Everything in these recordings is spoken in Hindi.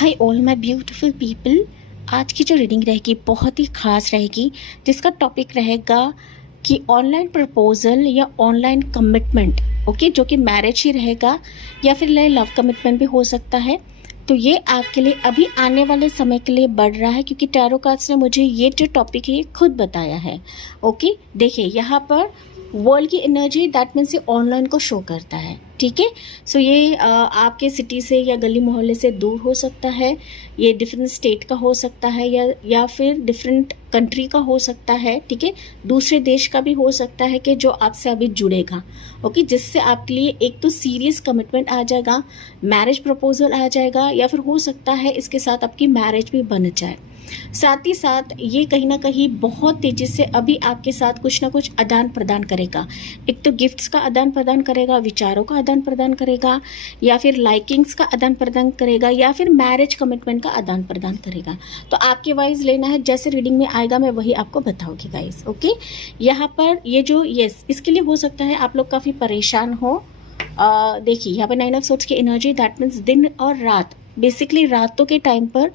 Hi all my beautiful people. आज की जो रीडिंग रहेगी बहुत ही ख़ास रहेगी, जिसका टॉपिक रहेगा कि ऑनलाइन प्रपोजल या ऑनलाइन कमिटमेंट। ओके, जो कि मैरिज ही रहेगा या फिर लव कमिटमेंट भी हो सकता है। तो ये आपके लिए अभी आने वाले समय के लिए बढ़ रहा है, क्योंकि टैरो कार्ड्स ने मुझे ये जो टॉपिक है ये खुद बताया है। ओके, देखिए यहाँ पर वर्ल्ड की एनर्जी, दैट मीन्स ये ऑनलाइन को शो करता है। ठीक है, सो ये आपके सिटी से या गली मोहल्ले से दूर हो सकता है, ये डिफरेंट स्टेट का हो सकता है या फिर डिफरेंट कंट्री का हो सकता है। ठीक है, दूसरे देश का भी हो सकता है कि जो आपसे अभी जुड़ेगा। ओके, जिससे आपके लिए एक तो सीरियस कमिटमेंट आ जाएगा, मैरिज प्रपोजल आ जाएगा, या फिर हो सकता है इसके साथ आपकी मैरिज भी बन जाए। साथ ही साथ ये कहीं ना कहीं बहुत तेजी से अभी आपके साथ कुछ ना कुछ आदान प्रदान करेगा। एक तो गिफ्ट्स का आदान प्रदान करेगा, विचारों का आदान प्रदान करेगा, या फिर लाइकिंग्स का आदान प्रदान करेगा, या फिर मैरिज कमिटमेंट का आदान प्रदान करेगा। तो आपके वाइज लेना है, जैसे रीडिंग में आएगा मैं वही आपको बताऊंगी गाइस। ओके, यहाँ पर ये जो इसके लिए हो सकता है आप लोग काफ़ी परेशान हो। देखिए यहाँ पर 9 ऑफ सोर्ड्स की एनर्जी, दैट मीन्स दिन और रात। बेसिकली रातों के टाइम पर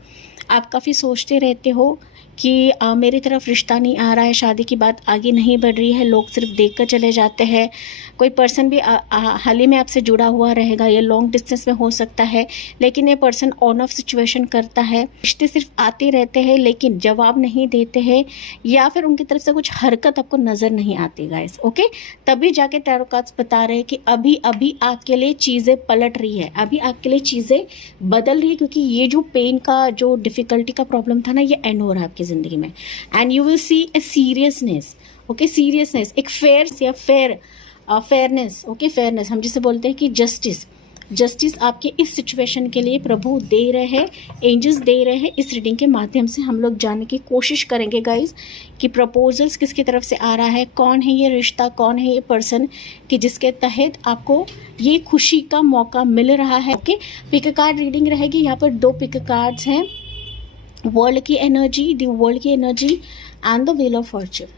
आप काफ़ी सोचते रहते हो कि मेरी तरफ रिश्ता नहीं आ रहा है, शादी की बात आगे नहीं बढ़ रही है, लोग सिर्फ देख कर चले जाते हैं। कोई पर्सन भी हाल ही में आपसे जुड़ा हुआ रहेगा, या लॉन्ग डिस्टेंस में हो सकता है, लेकिन ये पर्सन ऑन ऑफ सिचुएशन करता है। रिश्ते सिर्फ आते रहते हैं लेकिन जवाब नहीं देते हैं, या फिर उनकी तरफ से कुछ हरकत आपको नज़र नहीं आती गाइस। ओके, तभी जाके टैरो कार्ड्स बता रहे हैं कि अभी अभी आपके लिए चीज़ें पलट रही है, अभी आपके लिए चीज़ें बदल रही है, क्योंकि ये जो पेन का, जो डिफ़िकल्टी का प्रॉब्लम था ना, ये एंड हो रहा है आपकी ज़िंदगी में। And you will see A seriousness. Okay, seriousness, एक फेयरनेस। ओके, फेयरनेस हम जिसे बोलते हैं कि जस्टिस आपके इस सिचुएशन के लिए प्रभु दे रहे हैं, एंजल्स दे रहे हैं। इस रीडिंग के माध्यम से हम लोग जानने की कोशिश करेंगे गाइस कि प्रपोजल्स किसकी तरफ से आ रहा है, कौन है ये रिश्ता, कौन है ये पर्सन कि जिसके तहत आपको ये खुशी का मौका मिल रहा है। ओके, पिक कार्ड रीडिंग रहेगी। यहाँ पर 2 पिक कार्ड्स हैं, वर्ल्ड की एनर्जी, द वर्ल्ड की energy and the wheel of Fortune.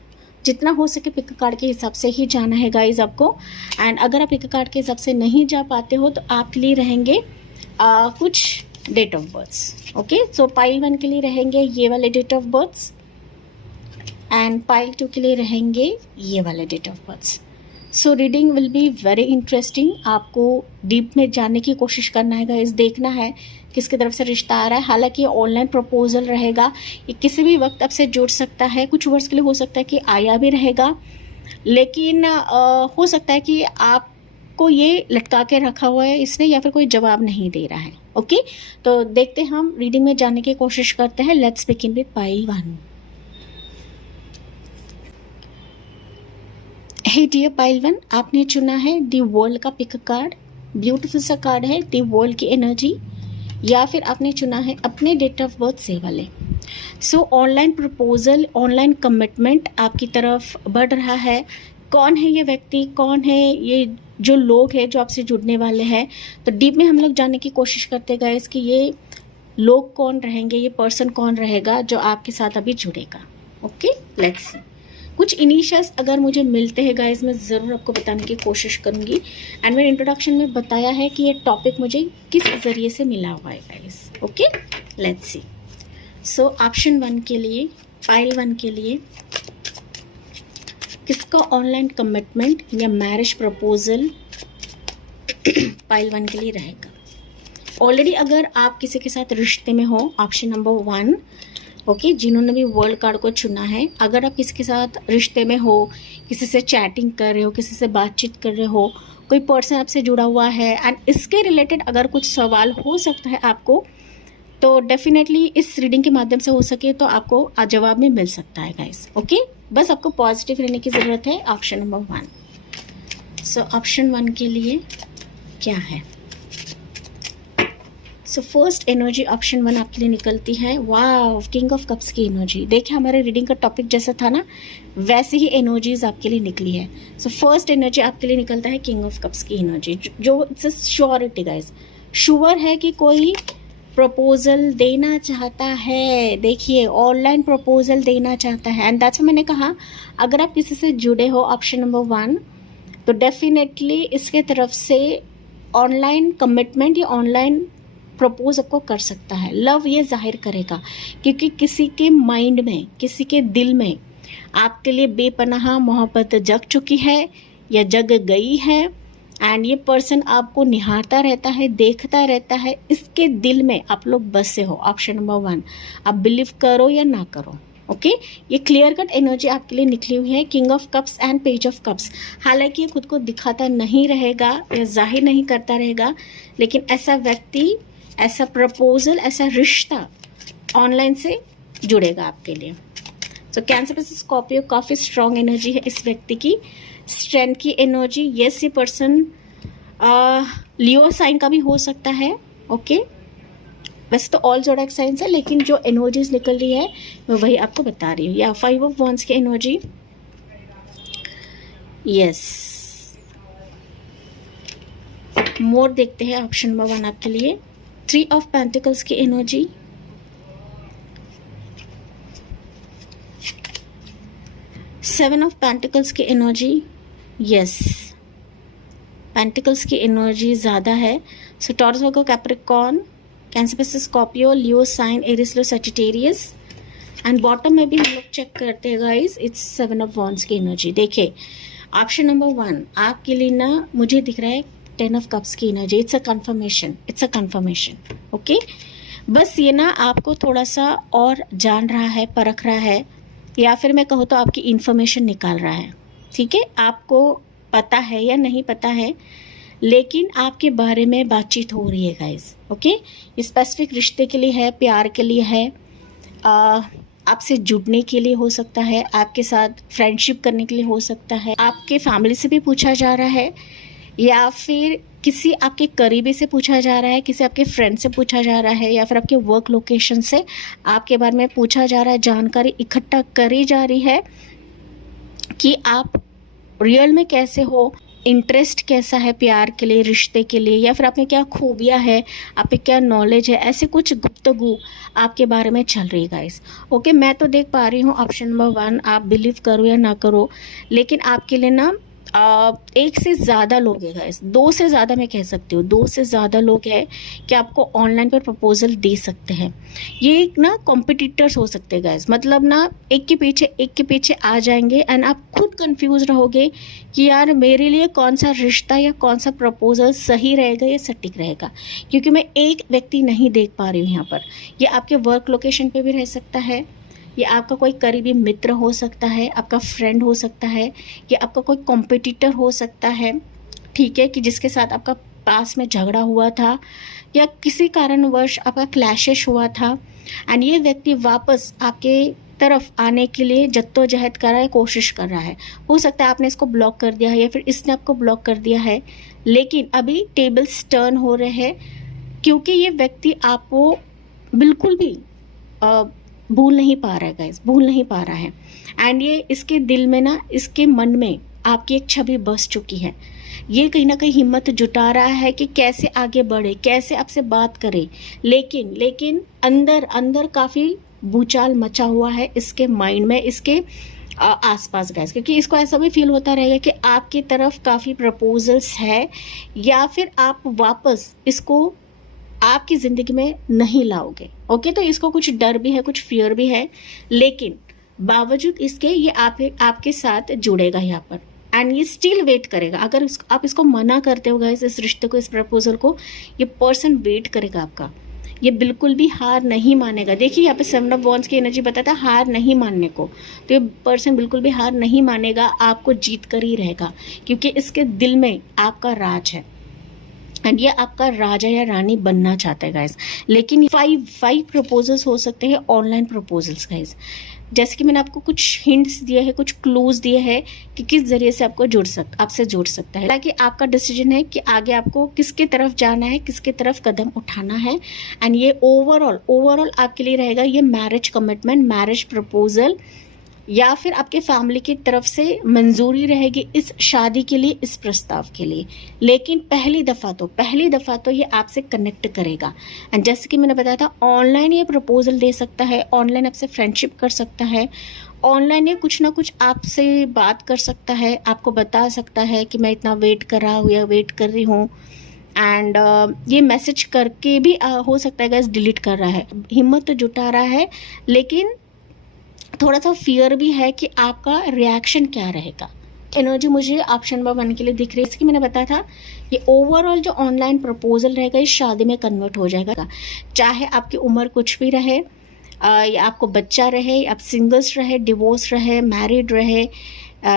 जितना हो सके पिक कार्ड के हिसाब से ही जाना है गाइज आपको। एंड अगर आप पिक कार्ड के हिसाब से नहीं जा पाते हो तो आपके लिए रहेंगे कुछ date of births. Okay, so pile 1 के लिए रहेंगे ये वाले date of births, and pile 2 के लिए रहेंगे ये वाले date of births. So reading will be very interesting. आपको डीप में जानने की कोशिश करना है गाइस, देखना है किसकी तरफ से रिश्ता आ रहा है। हालांकि ऑनलाइन प्रपोजल रहेगा, ये किसी भी वक्त आपसे जुड़ सकता है, कुछ वर्ष के लिए हो सकता है कि आया भी रहेगा, लेकिन हो सकता है कि आपको ये लटका के रखा हुआ है इसने, या फिर कोई जवाब नहीं दे रहा है। ओके, तो देखते हैं, हम रीडिंग में जानने की कोशिश करते हैं। Let's begin with pile 1। Hey dear pile 1, आपने चुना है दी वर्ल्ड का पिक कार्ड। ब्यूटीफुल सा कार्ड है, दी वर्ल्ड की एनर्जी, या फिर आपने चुना है अपने डेट ऑफ बर्थ से वाले। सो ऑनलाइन प्रपोजल, ऑनलाइन कमिटमेंट आपकी तरफ बढ़ रहा है। कौन है ये व्यक्ति, कौन है ये जो लोग हैं जो आपसे जुड़ने वाले हैं, तो डीप में हम लोग जानने की कोशिश करते गए कि ये लोग कौन रहेंगे, ये पर्सन कौन रहेगा जो आपके साथ अभी जुड़ेगा। Okay, let's see. कुछ इनिशियल्स अगर मुझे मिलते हैं गाइस, मैं ज़रूर आपको बताने की कोशिश करूँगी। एंड मैंने इंट्रोडक्शन में बताया है कि ये टॉपिक मुझे किस ज़रिए से मिला हुआ है guys. Okay, let's see. So option 1 के लिए, पाइल 1 के लिए, किसका ऑनलाइन कमिटमेंट या मैरिज प्रपोजल पाइल 1 के लिए रहेगा। ऑलरेडी अगर आप किसी के साथ रिश्ते में हो, ऑप्शन नंबर 1। ओके, जिन्होंने भी वर्ल्ड कार्ड को चुना है, अगर आप किसी के साथ रिश्ते में हो, किसी से चैटिंग कर रहे हो, किसी से बातचीत कर रहे हो, कोई पर्सन आपसे जुड़ा हुआ है, एंड इसके रिलेटेड अगर कुछ सवाल हो सकता है आपको, तो डेफिनेटली इस रीडिंग के माध्यम से हो सके तो आपको जवाब में मिल सकता है गाइस। ओके, बस आपको पॉजिटिव रहने की ज़रूरत है। Option number 1। सो ऑप्शन 1 के लिए क्या है? सो फर्स्ट एनर्जी ऑप्शन 1 आपके लिए निकलती है। वाव, किंग ऑफ कप्स की एनर्जी। देखिए हमारे रीडिंग का टॉपिक जैसा था ना, वैसे ही एनर्जीज आपके लिए निकली है। सो फर्स्ट एनर्जी आपके लिए निकलता है किंग ऑफ कप्स की एनर्जी, जो इट्स श्योरिटी गाइस, श्योर है कि कोई प्रपोजल देना चाहता है। देखिए ऑनलाइन प्रपोजल देना चाहता है, एंड दैट्स मैंने कहा अगर आप किसी से जुड़े हो ऑप्शन नंबर 1, तो डेफिनेटली इसके तरफ से ऑनलाइन कमिटमेंट या ऑनलाइन प्रपोज आपको कर सकता है। लव ये जाहिर करेगा क्योंकि किसी के माइंड में, किसी के दिल में आपके लिए बेपनाह मोहब्बत जग चुकी है या जग गई है, एंड ये पर्सन आपको निहारता रहता है, देखता रहता है, इसके दिल में आप लोग बसे हो। ऑप्शन नंबर 1, आप बिलीव करो या ना करो। ओके ये क्लियर कट एनर्जी आपके लिए निकली हुई है, king of cups and page of cups. हालांकि ये खुद को दिखाता नहीं रहेगा या जाहिर नहीं करता रहेगा, लेकिन ऐसा व्यक्ति, ऐसा प्रपोजल, ऐसा रिश्ता ऑनलाइन से जुड़ेगा आपके लिए। सो कैंसर पे स्कॉर्पियो, काफ़ी स्ट्रॉन्ग एनर्जी है इस व्यक्ति की, स्ट्रेंथ की एनर्जी। यस ये पर्सन लियो साइन का भी हो सकता है। ओके वैसे तो ऑल जोड़क साइंस है, लेकिन जो एनर्जीज निकल रही है मैं वही आपको बता रही हूँ। या 5 ऑफ वॉन्ड्स की एनर्जी, यस मोर देखते हैं ऑप्शन नंबर 1 आपके लिए। 3 ऑफ पेंटिकल्स की एनर्जी, 7 ऑफ पेंटिकल्स की एनर्जी, यस पेंटिकल्स की एनर्जी ज़्यादा है। So Taurus, Virgo, Capricorn, Cancer, Pisces, Scorpio, Leo sign, Aries, लो, सजिटेरियस। एंड बॉटम में भी हम लोग चेक करते हैं गाइस, इट्स 7 ऑफ वॉन्ड्स की एनर्जी। देखिए ऑप्शन नंबर 1 आपके लिए ना मुझे दिख रहा है 10 ऑफ कप्स की energy. It's a confirmation, it's a confirmation. Okay बस ये ना आपको थोड़ा सा और जान रहा है, परख रहा है, या फिर मैं कहूँ तो आपकी इन्फॉर्मेशन निकाल रहा है। ठीक है आपको पता है या नहीं पता है, लेकिन आपके बारे में बातचीत हो रही है गाइस। ओके स्पेसिफिक रिश्ते के लिए है, प्यार के लिए है, आपसे जुड़ने के लिए हो सकता है, आपके साथ फ्रेंडशिप करने के लिए हो सकता है, आपके फैमिली से भी पूछा जा रहा है, या फिर किसी आपके करीबी से पूछा जा रहा है, किसी आपके फ्रेंड से पूछा जा रहा है, या फिर आपके वर्क लोकेशन से आपके बारे में पूछा जा रहा है, जानकारी इकट्ठा करी जा रही है कि आप रियल में कैसे हो, इंटरेस्ट कैसा है प्यार के लिए, रिश्ते के लिए, या फिर आप में क्या खूबियाँ है, आप में क्या नॉलेज है, ऐसे कुछ गुफ्तगू आपके बारे में चल रही है गाइस। ओके मैं तो देख पा रही हूँ ऑप्शन नंबर 1, आप बिलीव करो या ना करो, लेकिन आपके लिए ना 1 से ज़्यादा लोग हैं गाइस, 2 से ज़्यादा मैं कह सकती हूँ, 2 से ज़्यादा लोग हैं कि आपको ऑनलाइन पर प्रपोजल दे सकते हैं। ये एक ना कॉम्पिटिटर्स हो सकते हैं गाइस, मतलब ना एक के पीछे आ जाएंगे, एंड आप खुद कंफ्यूज रहोगे कि यार मेरे लिए कौन सा रिश्ता या कौन सा प्रपोजल सही रहेगा या सटीक रहेगा, क्योंकि मैं एक व्यक्ति नहीं देख पा रही हूँ यहाँ पर। ये आपके वर्क लोकेशन पर भी रह सकता है, ये आपका कोई करीबी मित्र हो सकता है, आपका फ्रेंड हो सकता है, या आपका कोई कॉम्पिटिटर हो सकता है, ठीक है, कि जिसके साथ आपका पास में झगड़ा हुआ था या किसी कारणवश आपका क्लैशेस हुआ था, एंड ये व्यक्ति वापस आपके तरफ आने के लिए जद्दोजहद कर रहा है, कोशिश कर रहा है। हो सकता है आपने इसको ब्लॉक कर दिया है या फिर इसने आपको ब्लॉक कर दिया है, लेकिन अभी टेबल्स टर्न हो रहे हैं, क्योंकि ये व्यक्ति आपको बिल्कुल भी भूल नहीं पा रहा है गाइस, भूल नहीं पा रहा है। एंड ये इसके दिल में ना, इसके मन में आपकी एक छवि बस चुकी है। ये कहीं ना कहीं हिम्मत जुटा रहा है कि कैसे आगे बढ़े, कैसे आपसे बात करे, लेकिन अंदर अंदर काफ़ी भूचाल मचा हुआ है इसके माइंड में, इसके आसपास गाइस, क्योंकि इसको ऐसा भी फील होता रहेगा कि आपकी तरफ काफ़ी प्रपोजल्स है, या फिर आप वापस इसको आपकी ज़िंदगी में नहीं लाओगे। ओके तो इसको कुछ डर भी है, कुछ फियर भी है, लेकिन बावजूद इसके ये आपके साथ जुड़ेगा यहाँ पर, एंड ये स्टिल वेट करेगा। अगर आप इसको मना करते हो गाइस, इस रिश्ते को, इस प्रपोजल को, ये पर्सन वेट करेगा आपका, ये बिल्कुल भी हार नहीं मानेगा। देखिए यहाँ पे 7 ऑफ वॉन्ड्स की एनर्जी बताता है हार नहीं मानने को, तो ये पर्सन बिल्कुल भी हार नहीं मानेगा, आपको जीत कर ही रहेगा, क्योंकि इसके दिल में आपका राज है, एंड ये आपका राजा या रानी बनना चाहता है गाइस। लेकिन 5 प्रपोजल्स हो सकते हैं, ऑनलाइन प्रपोजल्स गाइस। जैसे कि मैंने आपको कुछ हिंट्स दिए हैं, कुछ क्लूज दिए हैं कि किस जरिए से आपसे जुड़ सकता है, ताकि आपका डिसीजन है कि आगे आपको किसके तरफ जाना है, किसके तरफ कदम उठाना है। एंड ये ओवरऑल आपके लिए रहेगा ये मैरिज कमिटमेंट, मैरिज प्रपोजल, या फिर आपके फैमिली की तरफ से मंजूरी रहेगी इस शादी के लिए, इस प्रस्ताव के लिए। लेकिन पहली दफ़ा तो ये आपसे कनेक्ट करेगा, एंड जैसे कि मैंने बताया था ऑनलाइन ये प्रपोजल दे सकता है, ऑनलाइन आपसे फ्रेंडशिप कर सकता है, ऑनलाइन ये कुछ ना कुछ आपसे बात कर सकता है, आपको बता सकता है कि मैं इतना वेट कर रहा हूँ या वेट कर रही हूँ, एंड ये मैसेज करके भी हो सकता है गाइस डिलीट कर रहा है, हिम्मत तो जुटा रहा है, लेकिन थोड़ा सा फियर भी है कि आपका रिएक्शन क्या रहेगा। एनर्जी मुझे ऑप्शन नंबर 1 के लिए दिख रही है। इसकी मैंने बताया था ये ओवरऑल जो ऑनलाइन प्रपोजल रहेगा ये शादी में कन्वर्ट हो जाएगा, चाहे आपकी उम्र कुछ भी रहे, या आपको बच्चा रहे, आप सिंगल्स रहे, डिवोर्स रहे, मैरिड रहे,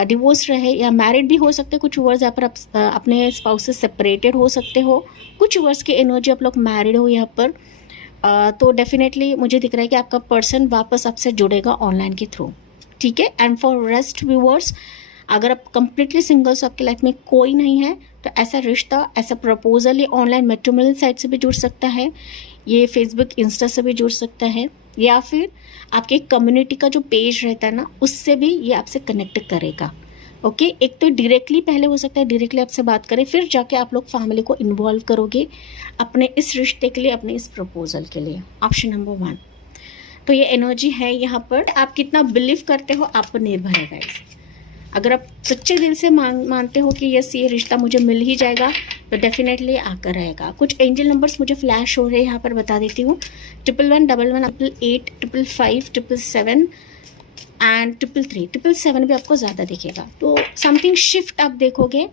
डिवोर्स रहे या मैरिड भी हो सकते हैं। कुछ वर्ड्स यहाँ पर आप अपने स्पाउस से सेपरेटेड हो सकते हो, कुछ वर्ड्स की एनर्जी आप लोग मैरिड हो यहाँ पर, तो डेफिनेटली मुझे दिख रहा है कि आपका पर्सन वापस आपसे जुड़ेगा ऑनलाइन के थ्रू, ठीक है। एंड फॉर रेस्ट व्यूअर्स, अगर आप कंप्लीटली सिंगल्स, आपकी लाइफ में कोई नहीं है, तो ऐसा रिश्ता, ऐसा प्रपोजल ये ऑनलाइन मैट्रिमोनियल साइट से भी जुड़ सकता है, ये फेसबुक इंस्टा से भी जुड़ सकता है, या फिर आपके कम्युनिटी का जो पेज रहता है ना उससे भी ये आपसे कनेक्ट करेगा। ओके, एक तो डायरेक्टली पहले हो सकता है डायरेक्टली आपसे बात करें, फिर जाके आप लोग फैमिली को इन्वॉल्व करोगे अपने इस रिश्ते के लिए, अपने इस प्रपोजल के लिए। ऑप्शन नंबर 1, तो ये एनर्जी है यहाँ पर। आप कितना बिलीव करते हो आप पर निर्भर है गाइस। अगर आप सच्चे दिल से मानते हो कि यस ये रिश्ता मुझे मिल ही जाएगा, तो डेफिनेटली आकर रहेगा। कुछ एंजल नंबर्स मुझे फ्लैश हो रहे हैं, यहाँ पर बता देती हूँ। 1111, 11, 8, 555, 777 एंड 333। 777 भी आपको ज़्यादा दिखेगा, तो समथिंग शिफ्ट आप देखोगे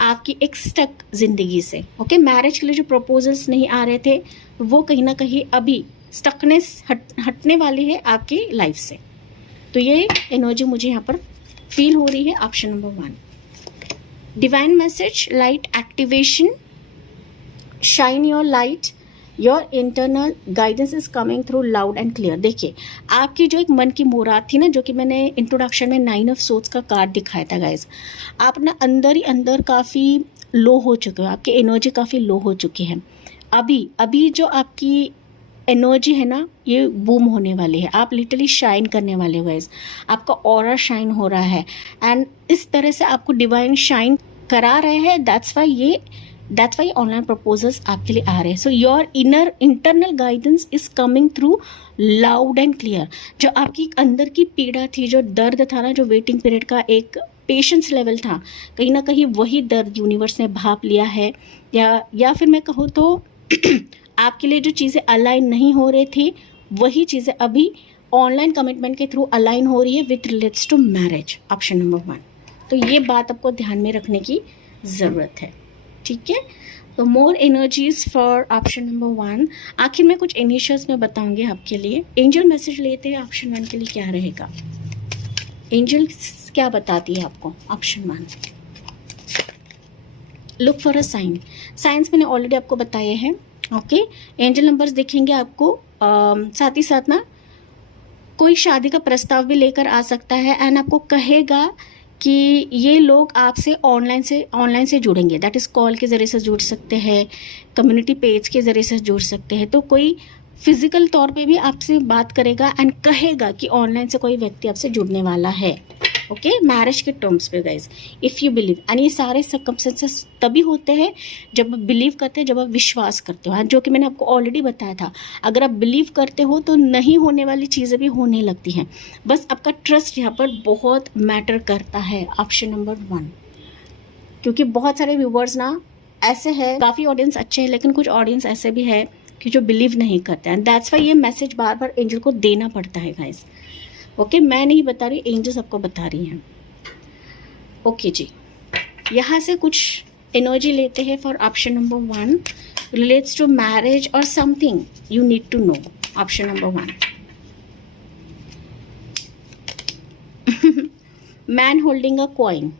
आपकी एक स्टक जिंदगी से। ओके, मैरिज के लिए जो प्रपोजल्स नहीं आ रहे थे वो कहीं ना कहीं अभी स्टकनेस हटने वाली है आपकी लाइफ से, तो ये एनर्जी मुझे यहाँ पर फील हो रही है। Option number 1, divine message, light activation, shine your light, your internal guidance is coming through loud and clear. देखिए, आपकी जो एक मन की मुराद थी ना, जो कि मैंने इंट्रोडक्शन में 9 ऑफ सोर्ड्स का कार्ड दिखाया था गाइज, आप ना अंदर ही अंदर काफ़ी लो हो चुके हो, आपकी एनर्जी काफ़ी लो हो चुकी है। अभी जो आपकी एनर्जी है ना ये बूम होने वाली है, आप लिटरली शाइन करने वाले हो गाइस, आपका ऑरा शाइन हो रहा है, एंड इस तरह से आपको डिवाइन शाइन करा रहे हैं। दैट्स वाई ऑनलाइन प्रपोजल्स आपके लिए आ रहे हैं। So your internal guidance is coming through loud and clear. जो आपकी अंदर की पीड़ा थी, जो दर्द था ना, जो वेटिंग पीरियड का एक पेशेंस लेवल था, कहीं ना कहीं वही दर्द यूनिवर्स ने भाप लिया है, या फिर मैं कहूँ तो आपके लिए जो चीज़ें अलाइन नहीं हो रही थी वही चीज़ें अभी ऑनलाइन कमिटमेंट के थ्रू अलाइन हो रही है with relates to marriage. Option number 1, तो ये बात आपको ध्यान में रखने की ज़रूरत है, ठीक है। तो मोर एनर्जीज फॉर ऑप्शन नंबर 1। आखिर में कुछ इनिशियल्स में बताऊंगी आपके लिए। एंजल मैसेज लेते हैं ऑप्शन 1 के लिए, क्या रहेगा, एंजल क्या बताती है आपको। Option 1, look for a sign. Signs मैंने ऑलरेडी आपको बताए हैं। ओके, एंजल नंबर्स देखेंगे आपको, साथ ही साथ ना कोई शादी का प्रस्ताव भी लेकर आ सकता है, एंड आपको कहेगा कि ये लोग आपसे ऑनलाइन से जुड़ेंगे। दैट इज़ कॉल के ज़रिए से जुड़ सकते हैं, कम्युनिटी पेज के ज़रिए से जुड़ सकते हैं, तो कोई फिजिकल तौर पे भी आपसे बात करेगा एंड कहेगा कि ऑनलाइन से कोई व्यक्ति आपसे जुड़ने वाला है। ओके, मैरिज के टर्म्स पे guys, if you believe. And ये सारे सर्कमस्टेंसेस तभी होते हैं जब आप बिलीव करते हैं, जब आप विश्वास करते हो, जो कि मैंने आपको ऑलरेडी बताया था। अगर आप बिलीव करते हो तो नहीं होने वाली चीज़ें भी होने लगती हैं, बस आपका ट्रस्ट यहाँ पर बहुत मैटर करता है। ऑप्शन नंबर 1, क्योंकि बहुत सारे व्यूवर्स ना ऐसे हैं, काफ़ी ऑडियंस अच्छे हैं, लेकिन कुछ ऑडियंस ऐसे भी है कि जो बिलीव नहीं करते हैं। दैट्स वाई ये मैसेज बार बार एंजल को देना पड़ता है गाइज। ओके, मैं नहीं बता रही, एंजल्स आपको बता रही हैं। ओके जी, यहाँ से कुछ एनर्जी लेते हैं for option number 1, relates to marriage और something you need to know. Option number 1, man holding a coin.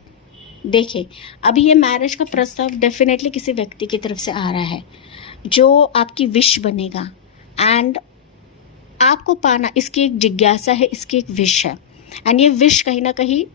देखिए, अभी ये मैरिज का प्रस्ताव डेफिनेटली किसी व्यक्ति की तरफ से आ रहा है जो आपकी विश बनेगा, एंड आपको पाना इसकी एक जिज्ञासा है, इसकी एक विश है, एंड ये विश कहीं ना कहीं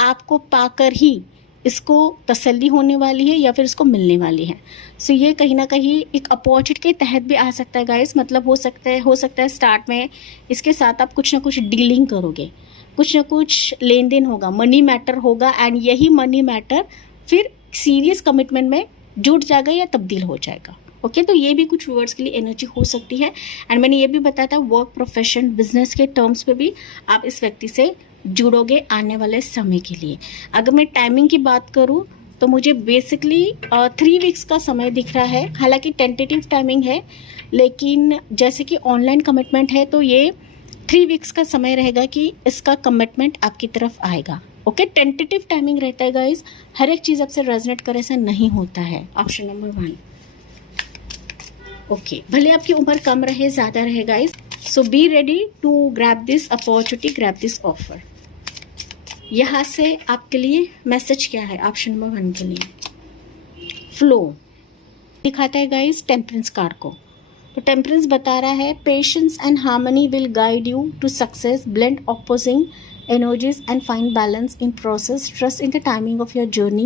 आपको पाकर ही इसको तसल्ली होने वाली है या फिर इसको मिलने वाली है। सो ये कहीं ना कहीं एक अपॉर्चुनिटी के तहत भी आ सकता है गाइस। मतलब हो सकता है स्टार्ट में इसके साथ आप कुछ ना कुछ डीलिंग करोगे, कुछ ना कुछ लेन देन होगा, मनी मैटर होगा, एंड यही मनी मैटर फिर सीरियस कमिटमेंट में जुड़ जाएगा या तब्दील हो जाएगा। ओके, तो ये भी कुछ वर्ड्स के लिए एनर्जी हो सकती है। एंड मैंने ये भी बताया था वर्क, प्रोफेशन, बिजनेस के टर्म्स पे भी आप इस व्यक्ति से जुड़ोगे आने वाले समय के लिए। अगर मैं टाइमिंग की बात करूँ तो मुझे बेसिकली 3 वीक्स का समय दिख रहा है। हालांकि टेंटेटिव टाइमिंग है, लेकिन जैसे कि ऑनलाइन कमिटमेंट है तो ये 3 वीक्स का समय रहेगा कि इसका कमिटमेंट आपकी तरफ आएगा। ओके, टेंटेटिव टाइमिंग रहता है गाइज, हर एक चीज़ आपसे रेजोनेट करे ऐसा नहीं होता है। Option number 1। ओके, भले आपकी उम्र कम रहे ज़्यादा रहे guys, so be ready to grab this opportunity, grab this offer. यहाँ से आपके लिए मैसेज क्या है ऑप्शन नंबर 1 के लिए? फ्लो दिखाता है गाइज टेम्परेंस कार्ड को। तो टेम्परेंस बता रहा है patience and harmony will guide you to success, blend opposing energies and find balance in process, trust in the timing of your journey,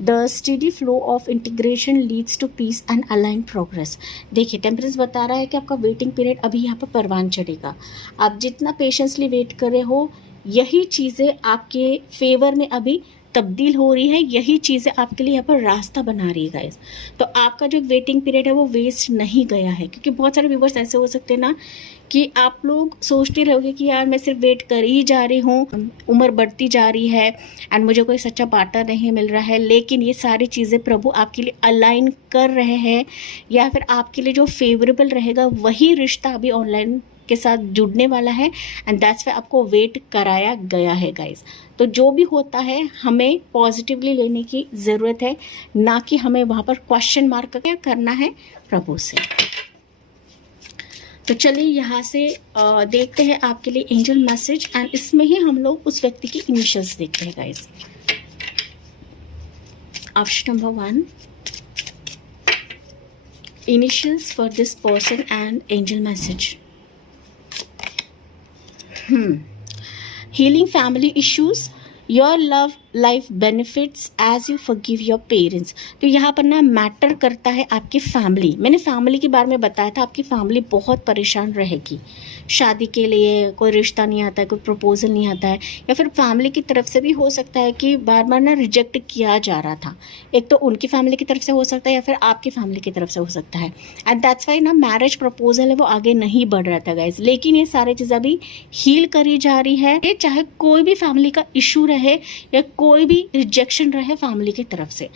the steady flow of integration leads to peace and aligned progress। देखिए टेम्परेंस बता रहा है कि आपका वेटिंग पीरियड अभी यहाँ पर परवान चढ़ेगा। आप जितना पेशेंसली वेट कर रहे हो, यही चीज़ें आपके फेवर में अभी तब्दील हो रही है, यही चीज़ें आपके लिए यहाँ पर रास्ता बना रही है गाइस। तो आपका जो वेटिंग पीरियड है वो वेस्ट नहीं गया है, क्योंकि बहुत सारे व्यूवर्स ऐसे हो सकते हैं ना कि आप लोग सोचते रहोगे कि यार मैं सिर्फ वेट कर ही जा रही हूँ, उम्र बढ़ती जा रही है एंड मुझे कोई सच्चा पार्टनर नहीं मिल रहा है, लेकिन ये सारी चीज़ें प्रभु आपके लिए अलाइन कर रहे हैं, या फिर आपके लिए जो फेवरेबल रहेगा वही रिश्ता अभी ऑनलाइन के साथ जुड़ने वाला है, एंड दैट्स वाई आपको वेट कराया गया है गाइज। तो जो भी होता है हमें पॉजिटिवली लेने की ज़रूरत है, ना कि हमें वहाँ पर क्वेश्चन मार्क क्या करना है प्रभु से। तो चलिए यहाँ से देखते हैं आपके लिए एंजल मैसेज, एंड इसमें ही हम लोग उस व्यक्ति की इनिशियल्स देखते हैं guys. Option number 1, initials for this person and angel message. Healing family issues, your love life benefits as you forgive your parents। तो यहाँ पर ना मैटर करता है आपकी फैमिली। मैंने फैमिली के बारे में बताया था, आपकी फैमिली बहुत परेशान रहेगी शादी के लिए, कोई रिश्ता नहीं आता है, कोई प्रपोजल नहीं आता है, या फिर फैमिली की तरफ से भी हो सकता है कि बार बार ना रिजेक्ट किया जा रहा था। एक तो उनकी फैमिली की तरफ से हो सकता है या फिर आपकी फैमिली की तरफ से हो सकता है, एंड दैट्स वाई ना मैरिज प्रपोजल है वो आगे नहीं बढ़ रहा था गाइज। लेकिन ये सारी चीज़ें अभी हील करी जा रही है, चाहे कोई भी फैमिली का इशू रहे या कोई भी रिजेक्शन रहे फैमिली की तरफ से।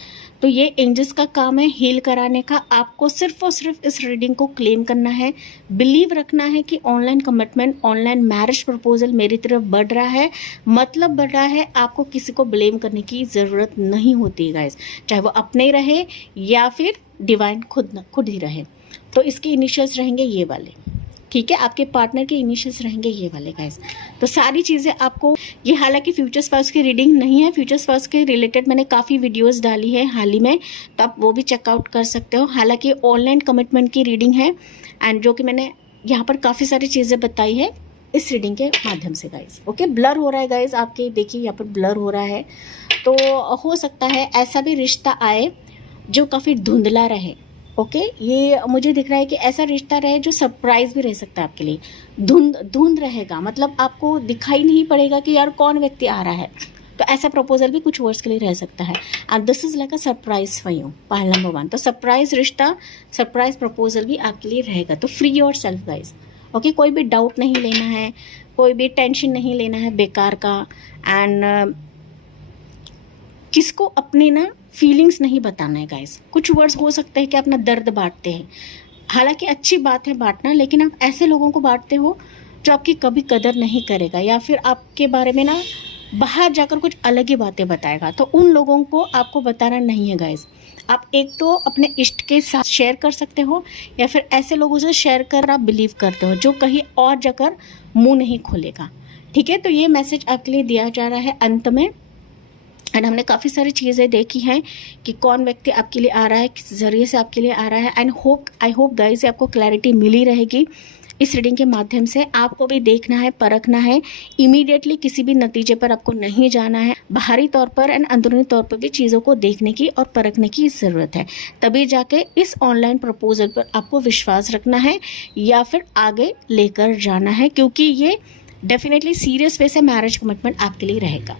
तो ये एंजल्स का काम है हील कराने का। आपको सिर्फ और सिर्फ इस रीडिंग को क्लेम करना है, बिलीव रखना है कि online commitment, online marriage proposal मेरी तरफ बढ़ रहा है, मतलब बढ़ रहा है। आपको किसी को ब्लेम करने की ज़रूरत नहीं होती गाइस, चाहे वो अपने रहे या फिर डिवाइन खुद ही रहे। तो इसके इनिशियल्स रहेंगे ये वाले, ठीक है, आपके पार्टनर के इनिशियल्स रहेंगे ये वाले गाइस। तो सारी चीज़ें आपको, ये हालांकि फ्यूचर स्पाउस की रीडिंग नहीं है, फ्यूचर स्पाउस के रिलेटेड मैंने काफ़ी वीडियोस डाली है हाल ही में, तो आप वो भी चेकआउट कर सकते हो। हालांकि ऑनलाइन कमिटमेंट की रीडिंग है, एंड जो कि मैंने यहाँ पर काफ़ी सारी चीज़ें बताई है इस रीडिंग के माध्यम से गाइस। ओके, ब्लर हो रहा है गाइस, आपके देखिए यहाँ पर ब्लर हो रहा है। तो हो सकता है ऐसा भी रिश्ता आए जो काफ़ी धुंधला रहे। ओके, ये मुझे दिख रहा है कि ऐसा रिश्ता रहे जो सरप्राइज भी रह सकता है आपके लिए, धुंध रहेगा, मतलब आपको दिखाई नहीं पड़ेगा कि यार कौन व्यक्ति आ रहा है। तो ऐसा प्रपोजल भी कुछ वर्ड्स के लिए रह सकता है, and this is like a surprise for you, point number 1। तो सरप्राइज रिश्ता, सरप्राइज प्रपोजल भी आपके लिए रहेगा। तो free your self guys. Okay, कोई भी डाउट नहीं लेना है, कोई भी टेंशन नहीं लेना है बेकार का, एंड किसको अपनी ना फीलिंग्स नहीं बताना है गाइस। कुछ वर्ड्स हो सकते हैं कि अपना दर्द बांटते हैं, हालांकि अच्छी बात है बांटना, लेकिन आप ऐसे लोगों को बांटते हो जो आपकी कभी कदर नहीं करेगा, या फिर आपके बारे में ना बाहर जाकर कुछ अलग ही बातें बताएगा। तो उन लोगों को आपको बताना नहीं है गाइस। आप एक तो अपने इष्ट के साथ शेयर कर सकते हो, या फिर ऐसे लोगों से शेयर कर आप बिलीव करते हो जो कहीं और जाकर मुँह नहीं खोलेगा, ठीक है। तो ये मैसेज आपके लिए दिया जा रहा है अंत में, एंड हमने काफ़ी सारी चीज़ें देखी हैं कि कौन व्यक्ति आपके लिए आ रहा है, किस जरिए से आपके लिए आ रहा है, एंड आई होप गाइस आपको क्लैरिटी मिली रहेगी इस रीडिंग के माध्यम से। आपको भी देखना है, परखना है, इमीडिएटली किसी भी नतीजे पर आपको नहीं जाना है। बाहरी तौर पर एंड अंदरूनी तौर पर भी चीज़ों को देखने की और परखने की ज़रूरत है, तभी जाके इस ऑनलाइन प्रपोजल पर आपको विश्वास रखना है या फिर आगे लेकर जाना है, क्योंकि ये डेफिनेटली सीरियस वे से मैरिज कमिटमेंट आपके लिए रहेगा।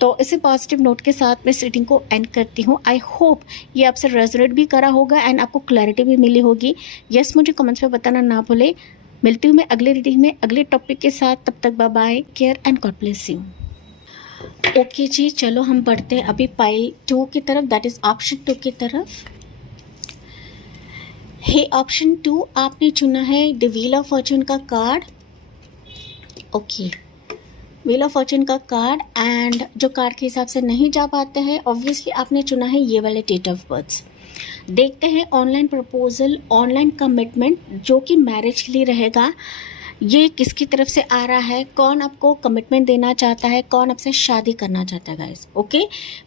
तो इसी पॉजिटिव नोट के साथ मैं इस रीडिंग को एंड करती हूँ। आई होप ये आपसे रेजोनेट भी करा होगा एंड आपको क्लैरिटी भी मिली होगी। यस, मुझे कमेंट्स में बताना ना भूले। मिलती हूँ मैं अगले रीडिंग में अगले टॉपिक के साथ, तब तक bye bye, care and God bless you. Okay जी, चलो हम बढ़ते हैं अभी पाइल 2 की तरफ, दैट इज ऑप्शन 2 की तरफ। हे ऑप्शन 2, आपने चुना है द व्हील ऑफ फॉर्चून का card. Okay, wheel of Fortune का कार्ड, एंड जो कार्ड के हिसाब से नहीं जा पाते हैं, ऑब्वियसली आपने चुना है ये वाले डेट ऑफ बर्थ। देखते हैं ऑनलाइन प्रपोजल, ऑनलाइन कमिटमेंट जो कि मैरिज के लिए रहेगा, ये किसकी तरफ से आ रहा है, कौन आपको कमिटमेंट देना चाहता है, कौन आपसे शादी करना चाहता है guys. Okay,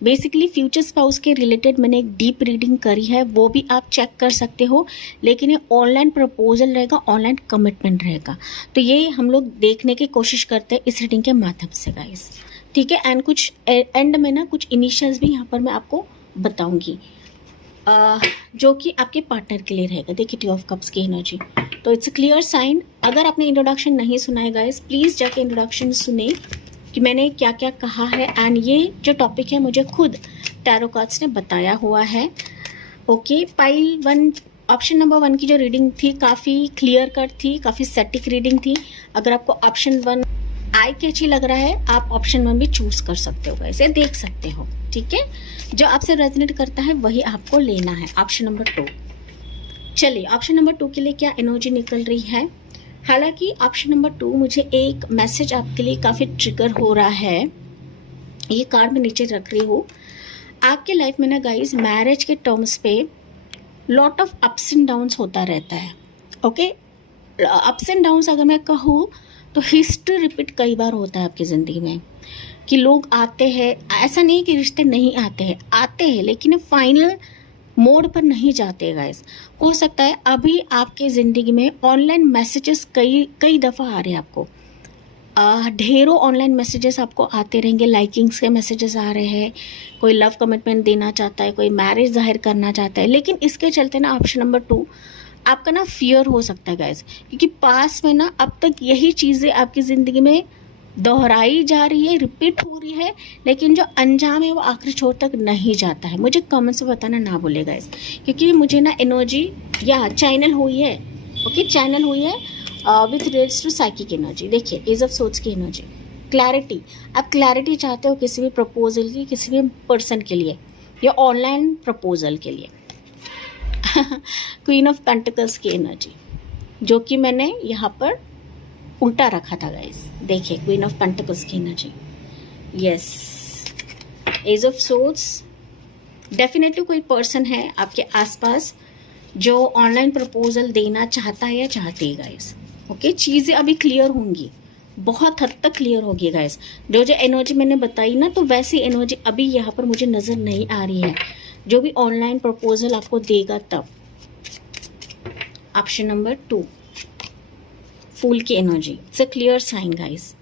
basically future spouse के रिलेटेड मैंने एक डीप रीडिंग करी है, वो भी आप चेक कर सकते हो, लेकिन ये ऑनलाइन प्रपोजल रहेगा, ऑनलाइन कमिटमेंट रहेगा, तो ये हम लोग देखने की कोशिश करते हैं इस रीडिंग के माध्यम से गाइस, ठीक है। एंड कुछ एंड में ना कुछ इनिशियल्स भी यहाँ पर मैं आपको बताऊंगी, जो कि आपके पार्टनर के लिए रहेगा। देखिए टू ऑफ कप्स की एनर्जी, तो इट्स अ क्लियर साइन। अगर आपने इंट्रोडक्शन नहीं सुना है गाइस, प्लीज़ जाके इंट्रोडक्शन सुने कि मैंने क्या क्या कहा है, एंड ये जो टॉपिक है मुझे खुद टैरो कार्ड्स ने बताया हुआ है। ओके, पाइल 1 ऑप्शन नंबर 1 की जो रीडिंग थी काफ़ी क्लियर कट थी, काफ़ी सेटिक रीडिंग थी। अगर आपको ऑप्शन 1 आई कैची लग रहा है, आप ऑप्शन 1 भी चूज कर सकते हो, ऐसे देख सकते हो, ठीक है। जो आपसे रेजोनेट करता है वही आपको लेना है। ऑप्शन नंबर 2, चलिए ऑप्शन नंबर 2 के लिए क्या एनर्जी निकल रही है। हालांकि ऑप्शन नंबर 2 मुझे एक मैसेज आपके लिए काफ़ी ट्रिगर हो रहा है, ये कार्ड मैं नीचे रख रही हूँ। आपके लाइफ में ना गाइस, मैरिज के टर्म्स पे lot of ups and downs होता रहता है। ओके, अप्स एंड डाउन्स अगर मैं कहूँ तो हिस्ट्री रिपीट कई बार होता है आपकी ज़िंदगी में, कि लोग आते हैं, ऐसा नहीं कि रिश्ते नहीं आते हैं लेकिन फाइनल मोड पर नहीं जाते गाइस। हो सकता है अभी आपके ज़िंदगी में ऑनलाइन मैसेजेस कई दफ़ा आ रहे हैं आपको, ढेरों ऑनलाइन मैसेजेस आपको आते रहेंगे, लाइकिंग्स के मैसेजेस आ रहे हैं, कोई लव कमिटमेंट देना चाहता है, कोई मैरिज जाहिर करना चाहता है, लेकिन इसके चलते ना ऑप्शन नंबर 2 आपका ना फियर हो सकता है गाइस, क्योंकि पास में ना अब तक यही चीज़ें आपकी ज़िंदगी में दोहराई जा रही है, रिपीट हो रही है, लेकिन जो अंजाम है वो आखिरी छोर तक नहीं जाता है। मुझे कमेंट्स में बताना ना भूलिएगा गाइस, क्योंकि मुझे ना एनर्जी या चैनल हुई है, ओके चैनल हुई है with relates to psychic energy. देखिए एज ऑफ सोर्स की एनर्जी, क्लैरिटी, आप क्लैरिटी चाहते हो किसी भी प्रपोजल की, किसी भी पर्सन के लिए या ऑनलाइन प्रपोजल के लिए। क्वीन ऑफ पेंटिकल्स की एनर्जी, जो कि मैंने यहाँ पर उल्टा रखा था गाइस। देखिए क्वीन ऑफ पेंटिकल्स की energy, yes, as of source, definitely कोई पर्सन है आपके आसपास जो ऑनलाइन प्रपोजल देना चाहता है या चाहती है गाइस। ओके, चीज़ें अभी क्लियर होंगी, बहुत हद तक क्लियर होगी गाइस। जो जो एनर्जी मैंने बताई ना, तो वैसी एनर्जी अभी यहाँ पर मुझे नज़र नहीं आ रही है, जो भी ऑनलाइन प्रपोजल आपको देगा तब। ऑप्शन नंबर 2, फूल की energy, it's a clear sign guys.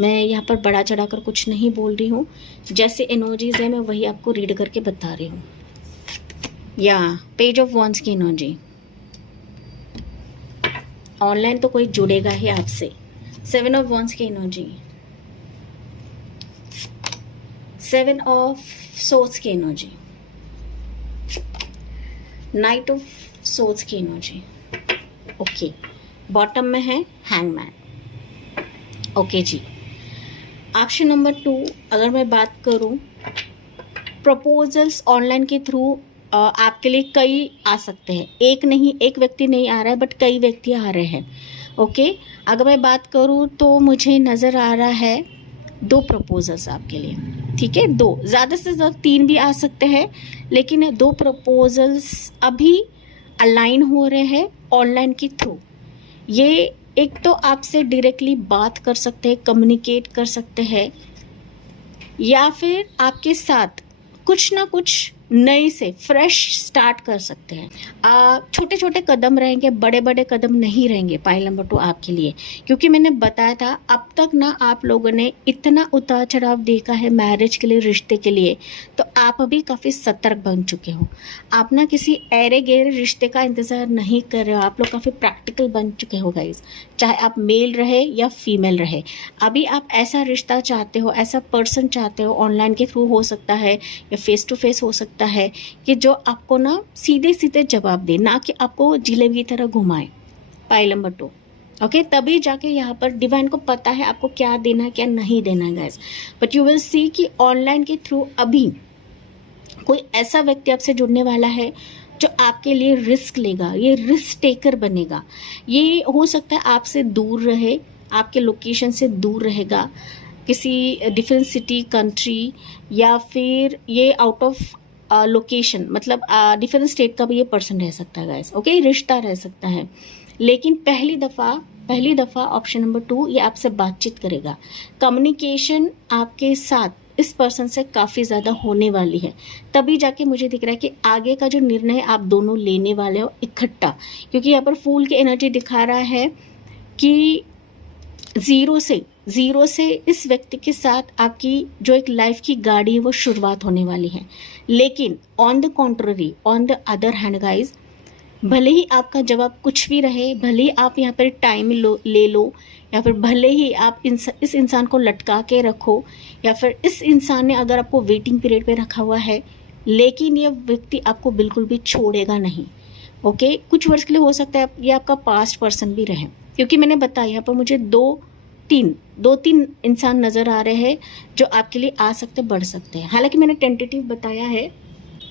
मैं यहाँ पर बड़ा चढ़ाकर कुछ नहीं बोल रही हूँ, जैसे एनर्जीज है मैं वही आपको रीड करके बता रही हूँ। या पेज ऑफ वॉन्ड्स की एनर्जी, ऑनलाइन तो कोई जुड़ेगा ही आपसे। 7 ऑफ वॉन्ड्स की एनर्जी, 7 ऑफ सोर्ड्स की एनर्जी, नाइट ऑफ सोर्ड्स की एनर्जी। ओके, बॉटम में है हैंगमैन। ओके जी, ऑप्शन नंबर 2 अगर मैं बात करूं, प्रपोजल्स ऑनलाइन के थ्रू आपके लिए कई आ सकते हैं, एक नहीं, एक व्यक्ति नहीं आ रहा है, बट कई व्यक्ति आ रहे हैं। ओके, अगर मैं बात करूं तो मुझे नज़र आ रहा है 2 प्रपोजल्स आपके लिए, ठीक है, 2, ज़्यादा से ज़्यादा 3 भी आ सकते हैं, लेकिन 2 प्रपोजल्स अभी अलाइन हो रहे हैं ऑनलाइन के थ्रू। ये एक तो आपसे डायरेक्टली बात कर सकते हैं, कम्युनिकेट कर सकते हैं, या फिर आपके साथ कुछ ना कुछ नए से फ्रेश स्टार्ट कर सकते हैं। छोटे छोटे कदम रहेंगे, बड़े बड़े कदम नहीं रहेंगे पाइल नंबर 2 आपके लिए, क्योंकि मैंने बताया था अब तक ना आप लोगों ने इतना उतार चढ़ाव देखा है मैरिज के लिए, रिश्ते के लिए, तो आप अभी काफ़ी सतर्क बन चुके हो। आप ना किसी ऐरे गहरे रिश्ते का इंतज़ार नहीं कर रहे हो, आप लोग काफ़ी प्रैक्टिकल बन चुके हो गाइज, चाहे आप मेल रहे या फीमेल रहे। अभी आप ऐसा रिश्ता चाहते हो, ऐसा पर्सन चाहते हो, ऑनलाइन के थ्रू हो सकता है या फेस टू फेस हो सकता है, कि जो आपको ना सीधे सीधे जवाब दे, ना कि आपको जिलेबी की तरह घुमाए। पाइल नंबर 2, ओके तभी जाके यहाँ पर डिवाइन को पता है आपको क्या देना है क्या नहीं देना है guys. But you will see कि ऑनलाइन के थ्रू अभी कोई ऐसा व्यक्ति आपसे जुड़ने वाला है जो आपके लिए रिस्क लेगा, ये रिस्क टेकर बनेगा। ये हो सकता है आपसे दूर रहे, आपके लोकेशन से दूर रहेगा, किसी डिफरेंट सिटी कंट्री, या फिर ये आउट ऑफ लोकेशन मतलब डिफरेंट स्टेट का भी ये पर्सन रह सकता है गाइस। ओके रिश्ता रह सकता है, लेकिन पहली दफ़ा ऑप्शन नंबर 2 ये आपसे बातचीत करेगा। कम्युनिकेशन आपके साथ इस पर्सन से काफ़ी ज़्यादा होने वाली है, तभी जाके मुझे दिख रहा है कि आगे का जो निर्णय आप दोनों लेने वाले हो इकट्ठा, क्योंकि यहाँ पर फूल की एनर्जी दिखा रहा है कि ज़ीरो से इस व्यक्ति के साथ आपकी जो एक लाइफ की गाड़ी है वो शुरुआत होने वाली है। लेकिन on the contrary, on the other hand guys, भले ही आपका जवाब कुछ भी रहे, भले ही आप यहाँ पर टाइम ले लो, या फिर भले ही आप इस इंसान को लटका के रखो, या फिर इस इंसान ने अगर आपको वेटिंग पीरियड पे रखा हुआ है, लेकिन ये व्यक्ति आपको बिल्कुल भी छोड़ेगा नहीं। ओके कुछ वर्ष के लिए हो सकता है ये आपका पास्ट पर्सन भी रहे, क्योंकि मैंने बताया यहाँ पर मुझे दो तीन इंसान नज़र आ रहे हैं जो आपके लिए आ सकते बढ़ सकते हैं। हालांकि मैंने टेंटेटिव बताया है।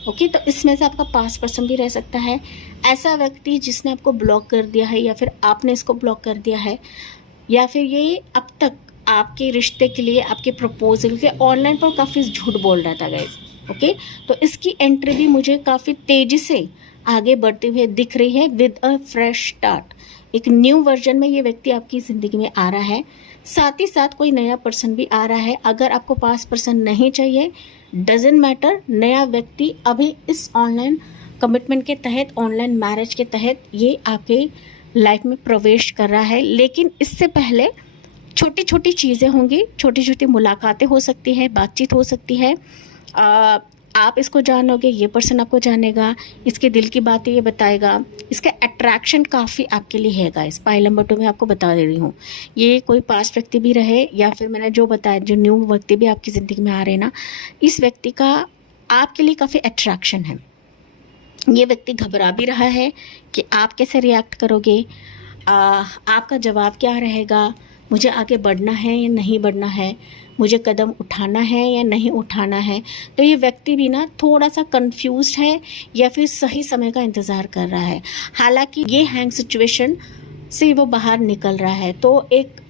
ओके तो इसमें से आपका पास्ट पर्सन भी रह सकता है, ऐसा व्यक्ति जिसने आपको ब्लॉक कर दिया है या फिर आपने इसको ब्लॉक कर दिया है, या फिर ये अब तक आपके रिश्ते के लिए, आपके प्रपोजल के ऑनलाइन पर काफ़ी झूठ बोल रहा था गाइज। ओके तो इसकी एंट्री भी मुझे काफ़ी तेज़ी से आगे बढ़ते हुए दिख रही है विद अ फ्रेश स्टार्ट। एक न्यू वर्जन में ये व्यक्ति आपकी ज़िंदगी में आ रहा है, साथ ही साथ कोई नया पर्सन भी आ रहा है। अगर आपको पास्ट पर्सन नहीं चाहिए, डजेंट मैटर, नया व्यक्ति अभी इस ऑनलाइन कमिटमेंट के तहत, ऑनलाइन मैरिज के तहत ये आपके लाइफ में प्रवेश कर रहा है। लेकिन इससे पहले छोटी छोटी चीज़ें होंगी, छोटी छोटी मुलाकातें हो सकती है, बातचीत हो सकती है। आप इसको जानोगे, ये पर्सन आपको जानेगा, इसके दिल की बातें ये बताएगा, इसका अट्रैक्शन काफ़ी आपके लिए है गाइस। पाइल नंबर 2 में आपको बता दे रही हूँ, ये कोई पास्ट व्यक्ति भी रहे या फिर मैंने जो बताया जो न्यू व्यक्ति भी आपकी ज़िंदगी में आ रहे हैं ना, इस व्यक्ति का आपके लिए काफ़ी अट्रैक्शन है। ये व्यक्ति घबरा भी रहा है कि आप कैसे रिएक्ट करोगे, आपका जवाब क्या रहेगा, मुझे आगे बढ़ना है या नहीं बढ़ना है, मुझे कदम उठाना है या नहीं उठाना है। तो ये व्यक्ति भी ना थोड़ा सा कंफ्यूज्ड है या फिर सही समय का इंतज़ार कर रहा है। हालांकि ये हैंग सिचुएशन से वो बाहर निकल रहा है, तो एक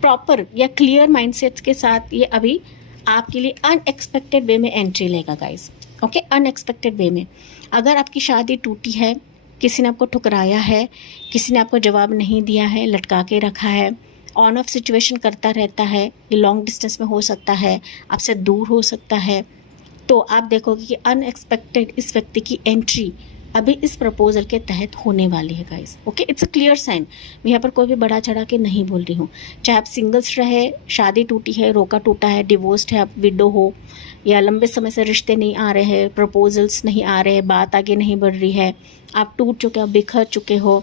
प्रॉपर या क्लियर माइंडसेट के साथ ये अभी आपके लिए अनएक्सपेक्टेड वे में एंट्री लेगा गाइस। ओके अनएक्सपेक्टेड वे में। अगर आपकी शादी टूटी है, किसी ने आपको ठुकराया है, किसी ने आपको जवाब नहीं दिया है, लटका के रखा है, ऑन ऑफ सिचुएशन करता रहता है, ये लॉन्ग डिस्टेंस में हो सकता है, आपसे दूर हो सकता है, तो आप देखोगे कि अनएक्सपेक्टेड इस व्यक्ति की एंट्री अभी इस प्रपोजल के तहत होने वाली है guys. Okay it's a clear sign. मैं यहाँ पर कोई भी बड़ा चढ़ा के नहीं बोल रही हूँ। चाहे आप सिंगल्स रहे, शादी टूटी है, रोका टूटा है, डिवोर्स्ड है, आप विडो हो, या लंबे समय से रिश्ते नहीं आ रहे हैं, प्रपोजल्स नहीं आ रहे हैं, बात आगे नहीं बढ़ रही है, आप टूट चुके हो, बिखर चुके हो,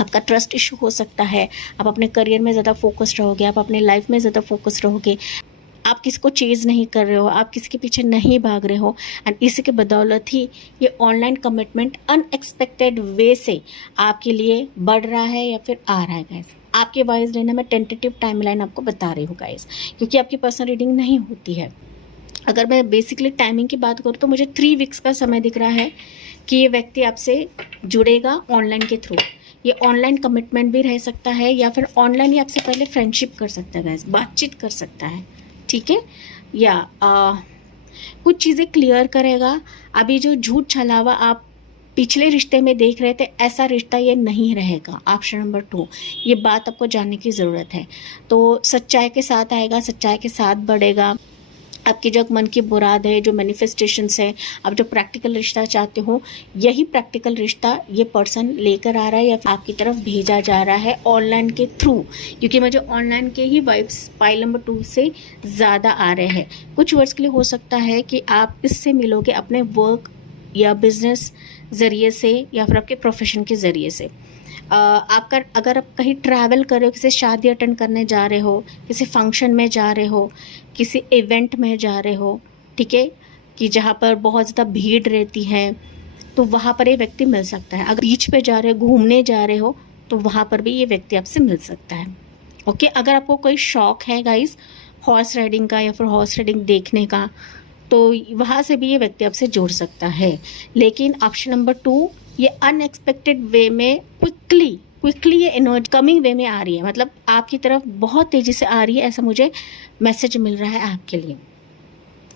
आपका ट्रस्ट इशू हो सकता है, आप अपने करियर में ज़्यादा फोकस रहोगे, आप अपने लाइफ में ज़्यादा फोकस रहोगे, आप किसी को चेज़ नहीं कर रहे हो, आप किसी के पीछे नहीं भाग रहे हो, एंड इसी के बदौलत ही ये ऑनलाइन कमिटमेंट अनएक्सपेक्टेड वे से आपके लिए बढ़ रहा है या फिर आ रहा है गाइस। आपके वाइज रहना मैं टेंटेटिव टाइमलाइन आपको बता रही हूँ गाइस, क्योंकि आपकी पर्सनल रीडिंग नहीं होती है। अगर मैं बेसिकली टाइमिंग की बात करूँ तो मुझे 3 वीक्स का समय दिख रहा है कि ये व्यक्ति आपसे जुड़ेगा ऑनलाइन के थ्रू। ये ऑनलाइन कमिटमेंट भी रह सकता है या फिर ऑनलाइन ही आपसे पहले फ्रेंडशिप कर सकता है गाइस, बातचीत कर सकता है, ठीक है, या कुछ चीज़ें क्लियर करेगा। अभी जो झूठ छलावा आप पिछले रिश्ते में देख रहे थे, ऐसा रिश्ता ये नहीं रहेगा। ऑप्शन नंबर 2, ये बात आपको जानने की ज़रूरत है। तो सच्चाई के साथ आएगा, सच्चाई के साथ बढ़ेगा। आपकी जो मन की मुराद है, जो मैनिफेस्टेशंस है, आप जो प्रैक्टिकल रिश्ता चाहते हो, यही प्रैक्टिकल रिश्ता ये पर्सन लेकर आ रहा है या फिर आपकी तरफ भेजा जा रहा है ऑनलाइन के थ्रू, क्योंकि मुझे ऑनलाइन के ही वाइब्स पाइल नंबर 2 से ज़्यादा आ रहे हैं। कुछ वर्ष के लिए हो सकता है कि आप इससे मिलोगे अपने वर्क या बिजनेस ज़रिए से या फिर आपके प्रोफेशन के ज़रिए से। आपका अगर आप कहीं ट्रैवल कर रहे हो, किसी शादी अटेंड करने जा रहे हो, किसी फंक्शन में जा रहे हो, किसी इवेंट में जा रहे हो, ठीक है, कि जहाँ पर बहुत ज़्यादा भीड़ रहती है, तो वहाँ पर ये व्यक्ति मिल सकता है। अगर बीच पे जा रहे हो, घूमने जा रहे हो, तो वहाँ पर भी ये व्यक्ति आपसे मिल सकता है। ओके, अगर आपको कोई शौक है गाइस हॉर्स राइडिंग का या फिर हॉर्स राइडिंग देखने का, तो वहाँ से भी ये व्यक्ति आपसे जुड़ सकता है। लेकिन ऑप्शन नंबर 2, ये अनएक्सपेक्टेड वे में क्विकली ये एनर्जी कमिंग वे में आ रही है, मतलब आपकी तरफ बहुत तेज़ी से आ रही है, ऐसा मुझे मैसेज मिल रहा है आपके लिए।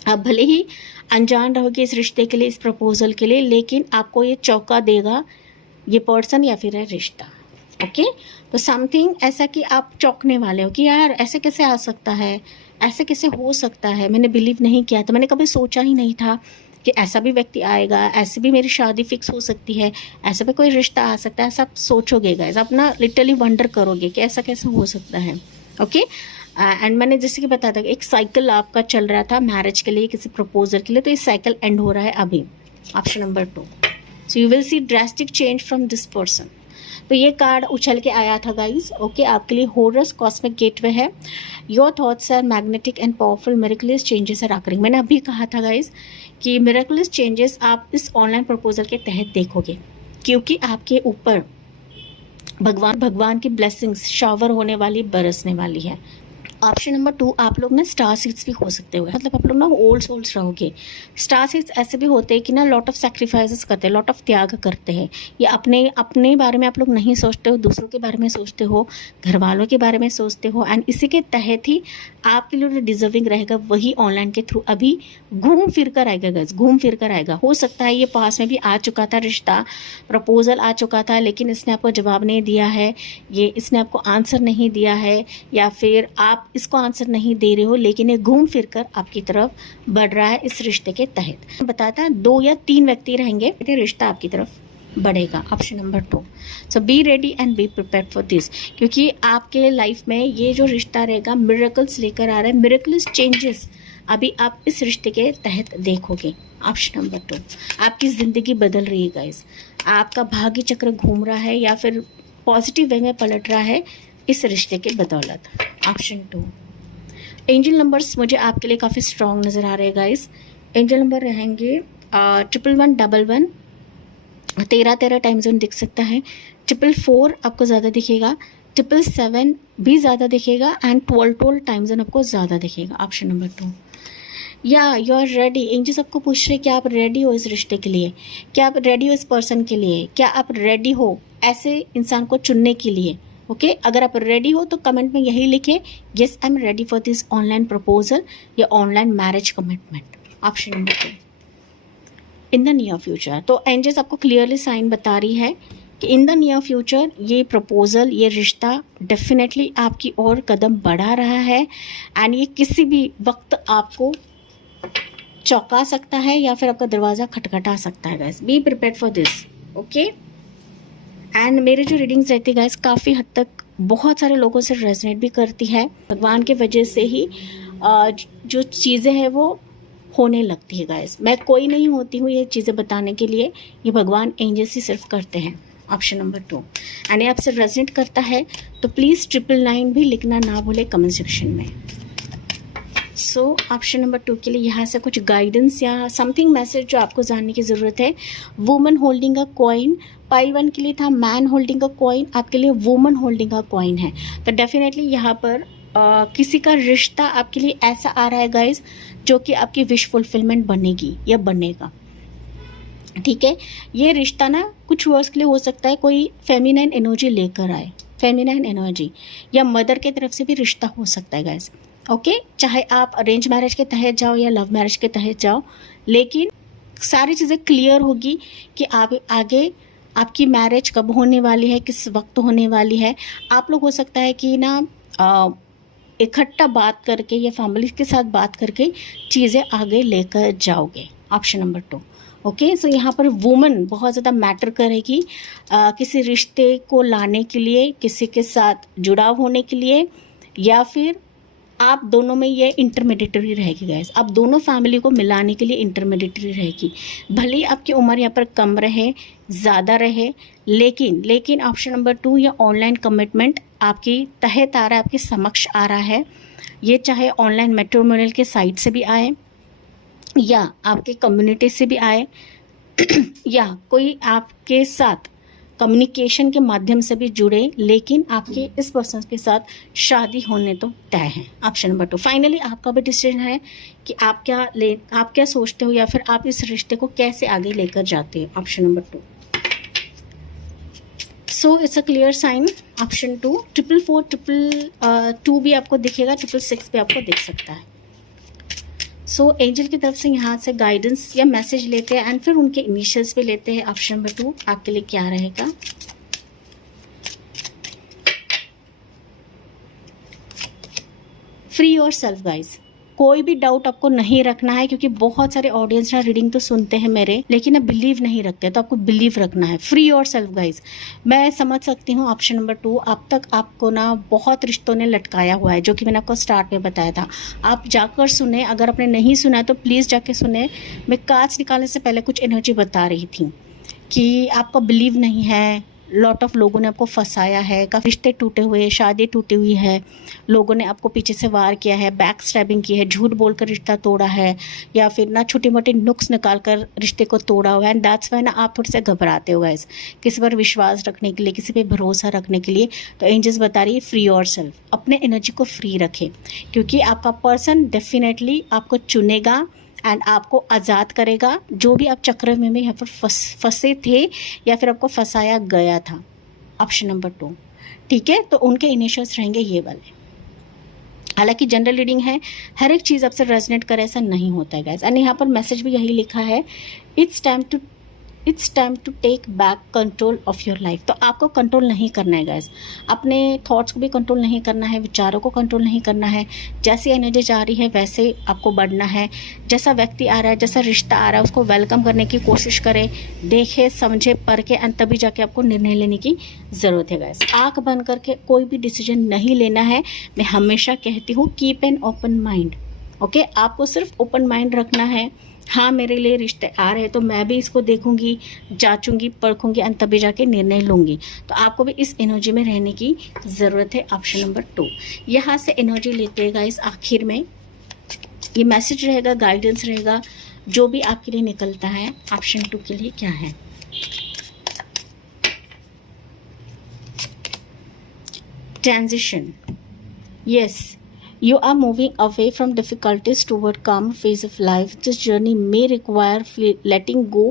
आप भले ही अनजान रहोगे इस रिश्ते के लिए, इस प्रपोजल के लिए, लेकिन आपको ये चौंका देगा ये पर्सन या फिर है रिश्ता। ओके, तो समथिंग ऐसा कि आप चौंकने वाले हो कि यार ऐसे कैसे आ सकता है, ऐसे कैसे हो सकता है, मैंने बिलीव नहीं किया था, मैंने कभी सोचा ही नहीं था कि ऐसा भी व्यक्ति आएगा, ऐसे भी मेरी शादी फिक्स हो सकती है, ऐसा भी कोई रिश्ता आ सकता है, ऐसा आप सोचोगे गाइस, आप ना लिटरली वंडर करोगे कि ऐसा कैसे हो सकता है। ओके, एंड मैंने जैसे कि बताया था एक साइकिल आपका चल रहा था मैरिज के लिए, किसी प्रपोजल के लिए, तो ये साइकिल एंड हो रहा है अभी। Option number 2, so you will see drastic change from this person. तो ये कार्ड उछल के आया था गाइस। ओके, आपके लिए हॉरस कॉस्मिक गेटवे है। Your thoughts are magnetic and powerful, miraculous changes are occurring. मैंने अभी कहा था गाइस कि मिरेकुलस चेंजेस आप इस ऑनलाइन प्रपोजल के तहत देखोगे, क्योंकि आपके ऊपर भगवान की ब्लेसिंग्स शावर होने वाली, बरसने वाली है। ऑप्शन नंबर 2, आप लोग ना स्टार सीड्स भी हो सकते हो, मतलब आप लोग ना ओल्ड सोल्स रहोगे। स्टार सीड्स ऐसे भी होते हैं कि ना लॉट ऑफ सैक्रिफाइसेस करते हैं, लॉट ऑफ त्याग करते हैं। ये अपने बारे में आप लोग नहीं सोचते हो, दूसरों के बारे में सोचते हो, घर वालों के बारे में सोचते हो, एंड इसी के तहत ही आपके लिए डिजर्विंग रहेगा वही ऑनलाइन के थ्रू अभी घूम फिर कर आएगा गाइस, घूम फिर कर आएगा। हो सकता है ये पास में भी आ चुका था रिश्ता, प्रपोजल आ चुका था, लेकिन इसने आपको जवाब नहीं दिया है, ये इसने आपको आंसर नहीं दिया है, या फिर आप इसको आंसर नहीं दे रहे हो, लेकिन ये घूम फिर कर आपकी तरफ बढ़ रहा है इस रिश्ते के तहत। बताता 2 या 3 व्यक्ति रहेंगे, रिश्ता आपकी तरफ बढ़ेगा। Option number 2, so be ready and be prepared for this, क्योंकि आपके लाइफ में ये जो रिश्ता रहेगा मिरेकल्स लेकर आ रहा है, मिरेकल्स चेंजेस अभी आप इस रिश्ते के तहत देखोगे। ऑप्शन नंबर 2, आपकी ज़िंदगी बदल रही है गाइस, आपका भाग्य चक्र घूम रहा है या फिर पॉजिटिव वे में पलट रहा है इस रिश्ते के बदौलत। ऑप्शन 2, एंजल नंबर्स मुझे आपके लिए काफ़ी स्ट्रॉन्ग नज़र आ रहे हैं गाइस। एंजल नंबर रहेंगे 1111, 13 टाइम जोन दिख सकता है, 444 आपको ज़्यादा दिखेगा, 777 भी ज़्यादा दिखेगा, एंड 12 टाइम जोन आपको ज़्यादा दिखेगा। ऑप्शन नंबर 2, या यू आर रेडी। एंजल्स आपको पूछ रहे हैं क्या आप रेडी हो इस रिश्ते के लिए, क्या आप रेडी हो इस पर्सन के लिए, क्या आप रेडी हो ऐसे इंसान को चुनने के लिए। ओके, अगर आप रेडी हो तो कमेंट में यही लिखें, yes I am ready for this online proposal या online marriage commitment. Option number 2, in the near future. तो एंजल्स आपको क्लियरली साइन बता रही है कि इन द नियर फ्यूचर ये प्रपोजल, ये रिश्ता डेफिनेटली आपकी ओर कदम बढ़ा रहा है, एंड ये किसी भी वक्त आपको चौंका सकता है या फिर आपका दरवाज़ा खटखटा सकता है guys. Be prepared for this. Okay, and मेरे जो रीडिंग्स रहती है गाइस काफ़ी हद तक बहुत सारे लोगों से रेजोनेट भी करती है। भगवान के वजह से ही जो चीज़ें हैं वो होने लगती है गाइस। मैं कोई नहीं होती हूँ ये चीज़ें बताने के लिए, ये भगवान एंजल्स ही सिर्फ करते हैं। ऑप्शन नंबर 2, एंड ये आपसे रेजोनेट करता है तो प्लीज़ 999 भी लिखना ना भूले कमेंट सेक्शन में। सो ऑप्शन नंबर 2 के लिए यहाँ से कुछ गाइडेंस या समथिंग मैसेज जो आपको जानने की ज़रूरत है। Woman holding a coin, pile 1 के लिए था मैन होल्डिंग अ कॉइन, आपके लिए वुमन होल्डिंग अ कॉइन है। तो डेफिनेटली यहाँ पर किसी का रिश्ता आपके लिए ऐसा आ रहा है गाइज जो कि आपकी विश फुलफिलमेंट बनेगी या बनेगा। ठीक है, ये रिश्ता ना कुछ वर्ड्स के लिए हो सकता है कोई फेमिनाइन एनर्जी लेकर आए, फेमिनाइन एनर्जी, या मदर के तरफ से भी रिश्ता हो सकता है गाइज। ओके, चाहे आप अरेंज मैरिज के तहत जाओ या लव मैरिज के तहत जाओ, लेकिन सारी चीज़ें क्लियर होगी कि आप आगे आपकी मैरिज कब होने वाली है, किस वक्त होने वाली है। आप लोग हो सकता है कि ना इकट्ठा बात करके या फैमिली के साथ बात करके चीज़ें आगे लेकर जाओगे। Option number 2। ओके, सो यहाँ पर वुमन बहुत ज़्यादा मैटर करेगी किसी रिश्ते को लाने के लिए, किसी के साथ जुड़ाव होने के लिए, या फिर आप दोनों में ये इंटरमीडिएटरी रहेगी गाइस। आप दोनों फैमिली को मिलाने के लिए इंटरमीडिएटरी रहेगी। भले आपकी उम्र यहाँ पर कम रहे, ज़्यादा रहे, लेकिन ऑप्शन नंबर 2 या ऑनलाइन कमिटमेंट आपकी तहत आ रहा है, आपके समक्ष आ रहा है। ये चाहे ऑनलाइन मैट्रिमोनियल के साइट से भी आए या आपके कम्युनिटी से भी आए या कोई आपके साथ कम्युनिकेशन के माध्यम से भी जुड़े, लेकिन आपके इस पर्सन के साथ शादी होने तो तय है। Option number 2। फाइनली आपका भी डिसीजन है कि आप क्या सोचते हो या फिर आप इस रिश्ते को कैसे आगे लेकर जाते हो। Option number 2। So it's a clear sign. Option 2। 444 2 भी आपको दिखेगा, 666 भी आपको दिख सकता है। सो एंजल की तरफ से यहाँ से गाइडेंस या मैसेज लेते हैं एंड फिर उनके इनिशियल्स भी लेते हैं। ऑप्शन नंबर 2 आपके लिए क्या रहेगा। फ्री योर सेल्फ गाइज, कोई भी डाउट आपको नहीं रखना है, क्योंकि बहुत सारे ऑडियंस ना रीडिंग तो सुनते हैं मेरे, लेकिन अब बिलीव नहीं रखते, तो आपको बिलीव रखना है। Free your self guys. मैं समझ सकती हूँ ऑप्शन नंबर 2, अब तक आपको ना बहुत रिश्तों ने लटकाया हुआ है, जो कि मैंने आपको स्टार्ट में बताया था। आप जाकर सुने, अगर आपने नहीं सुना है तो प्लीज़ जाके सुने। मैं कार्ड्स निकालने से पहले कुछ एनर्जी बता रही थी कि आपका बिलीव नहीं है, लॉट ऑफ लोगों ने आपको फंसाया है, काफ़ी रिश्ते टूटे हुए, शादी टूटी हुई है, लोगों ने आपको पीछे से वार किया है, बैक स्टैबिंग की है, झूठ बोलकर रिश्ता तोड़ा है, या फिर ना छोटी मोटी नुक्स निकाल कर रिश्ते को तोड़ा हुआ है। एंड दैट्स वाई ना आप थोड़े से घबराते हो गाइस, किसी पर विश्वास रखने के लिए, किसी पे भरोसा रखने के लिए। तो एंजल्स बता रही है फ्री योर सेल्फ, अपने एनर्जी को फ्री रखें, क्योंकि आपका पर्सन डेफिनेटली आपको चुनेगा एंड आपको आज़ाद करेगा। जो भी आप चक्र में यहाँ पर फंसे थे या फिर आपको फंसाया गया था। ऑप्शन नंबर 2, ठीक है। तो उनके इनिशियल्स रहेंगे ये वाले। हालांकि जनरल रीडिंग है, हर एक चीज़ आपसे रेजोनेट करे ऐसा नहीं होता है गाइस। एंड यहाँ पर मैसेज भी यही लिखा है, it's time to take back control of your life. तो आपको कंट्रोल नहीं करना है गाइस, अपने थॉट्स को भी कंट्रोल नहीं करना है, विचारों को कंट्रोल नहीं करना है। जैसी एनर्जी जा रही है वैसे आपको बढ़ना है। जैसा व्यक्ति आ रहा है, जैसा रिश्ता आ रहा है, उसको वेलकम करने की कोशिश करें, देखे समझे परखे, एंड तभी जाके आपको निर्णय लेने की ज़रूरत है गाइस। आँख बंद करके कोई भी डिसीजन नहीं लेना है। मैं हमेशा कहती हूँ keep an open mind. Okay, आपको सिर्फ ओपन माइंड रखना है। हाँ, मेरे लिए रिश्ते आ रहे हैं तो मैं भी इसको देखूंगी, जांचूंगी, परखूंगी एंड तभी जाके निर्णय लूंगी। तो आपको भी इस एनर्जी में रहने की ज़रूरत है। Option number 2। यहाँ से एनर्जी लेते हैं गाइस। आखिर में ये मैसेज रहेगा, गाइडेंस रहेगा, जो भी आपके लिए निकलता है। ऑप्शन 2 के लिए क्या है। Transition. Yes, you are moving away from difficulties toward calmer phase of life. This journey may require letting go,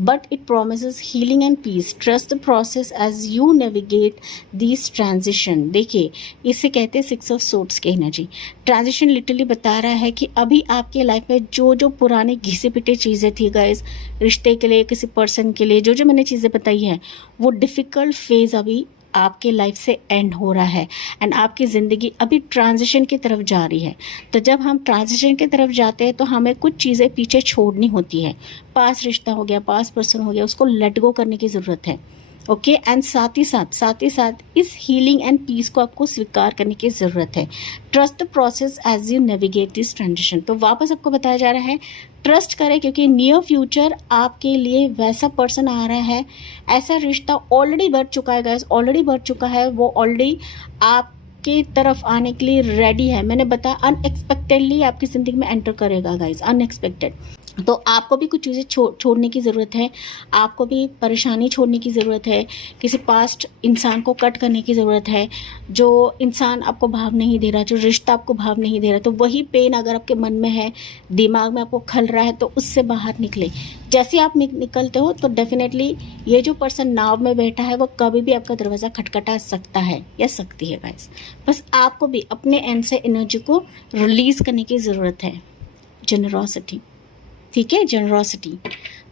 but it promises healing and peace. Trust the process as you navigate these transition. देखिए, इसे कहते हैं 6 of Swords की एनर्जी। ट्रांजिशन लिटरली बता रहा है कि अभी आपके लाइफ में जो जो पुराने घिसे पिटे चीज़ें थी गाइस, रिश्ते के लिए, किसी पर्सन के लिए, जो जो मैंने चीज़ें बताई हैं, वो डिफ़िकल्ट फेज़ अभी आपके लाइफ से एंड हो रहा है एंड आपकी ज़िंदगी अभी ट्रांजिशन की तरफ जा रही है। तो जब हम ट्रांजिशन की तरफ जाते हैं तो हमें कुछ चीज़ें पीछे छोड़नी होती है। पास रिश्ता हो गया, पास पर्सन हो गया, उसको लेट गो करने की ज़रूरत है। ओके, एंड साथ ही साथ इस हीलिंग एंड पीस को आपको स्वीकार करने की ज़रूरत है। Trust the process as you navigate this transition. तो वापस आपको बताया जा रहा है ट्रस्ट करें, क्योंकि नियर फ्यूचर आपके लिए वैसा पर्सन आ रहा है, ऐसा रिश्ता ऑलरेडी बढ़ चुका है गाइस, ऑलरेडी बढ़ चुका है, वो ऑलरेडी आपकी तरफ आने के लिए रेडी है। मैंने बताया अनएक्सपेक्टेडली आपकी ज़िंदगी में एंटर करेगा गाइस, अनएक्सपेक्टेड। तो आपको भी कुछ चीज़ें छोड़ने की ज़रूरत है, आपको भी परेशानी छोड़ने की ज़रूरत है, किसी पास्ट इंसान को कट करने की ज़रूरत है। जो इंसान आपको भाव नहीं दे रहा, जो रिश्ता आपको भाव नहीं दे रहा, तो वही पेन अगर आपके मन में है, दिमाग में आपको खल रहा है, तो उससे बाहर निकले। जैसे आप निकलते हो तो डेफिनेटली ये जो पर्सन नाव में बैठा है वो कभी भी आपका दरवाज़ा खटखटा सकता है या सकती है गाइस। बस आपको भी अपने एंड से एनर्जी को रिलीज़ करने की ज़रूरत है। जेनरोसिटी, ठीक है, जेनरोसिटी।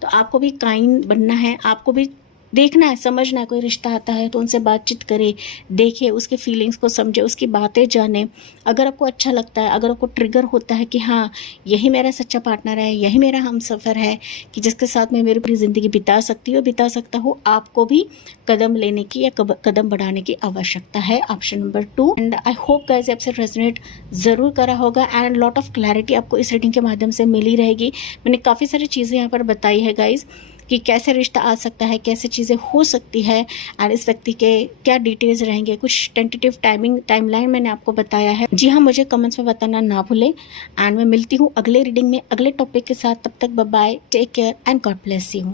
तो आपको भी काइंड बनना है, आपको भी देखना है, समझना है। कोई रिश्ता आता है तो उनसे बातचीत करे, देखे, उसके फीलिंग्स को समझे, उसकी बातें जाने। अगर आपको अच्छा लगता है, अगर आपको ट्रिगर होता है कि हाँ यही मेरा सच्चा पार्टनर है, यही मेरा हमसफ़र है, कि जिसके साथ मैं मेरी पूरी ज़िंदगी बिता सकता हूँ, आपको भी कदम लेने की या कदम बढ़ाने की आवश्यकता है। Option number 2। And I hope guys आपसे रेजोनेट ज़रूर करा होगा एंड लॉट ऑफ क्लैरिटी आपको इस रीडिंग के माध्यम से मिली रहेगी। मैंने काफ़ी सारी चीज़ें यहाँ पर बताई है गाइस, कि कैसे रिश्ता आ सकता है, कैसे चीज़ें हो सकती है एंड इस व्यक्ति के क्या डिटेल्स रहेंगे, कुछ टेंटेटिव टाइमलाइन मैंने आपको बताया है। जी हाँ, मुझे कमेंट्स में बताना ना भूलें। एंड मैं मिलती हूँ अगले रीडिंग में अगले टॉपिक के साथ। तब तक bye bye, take care and God bless you.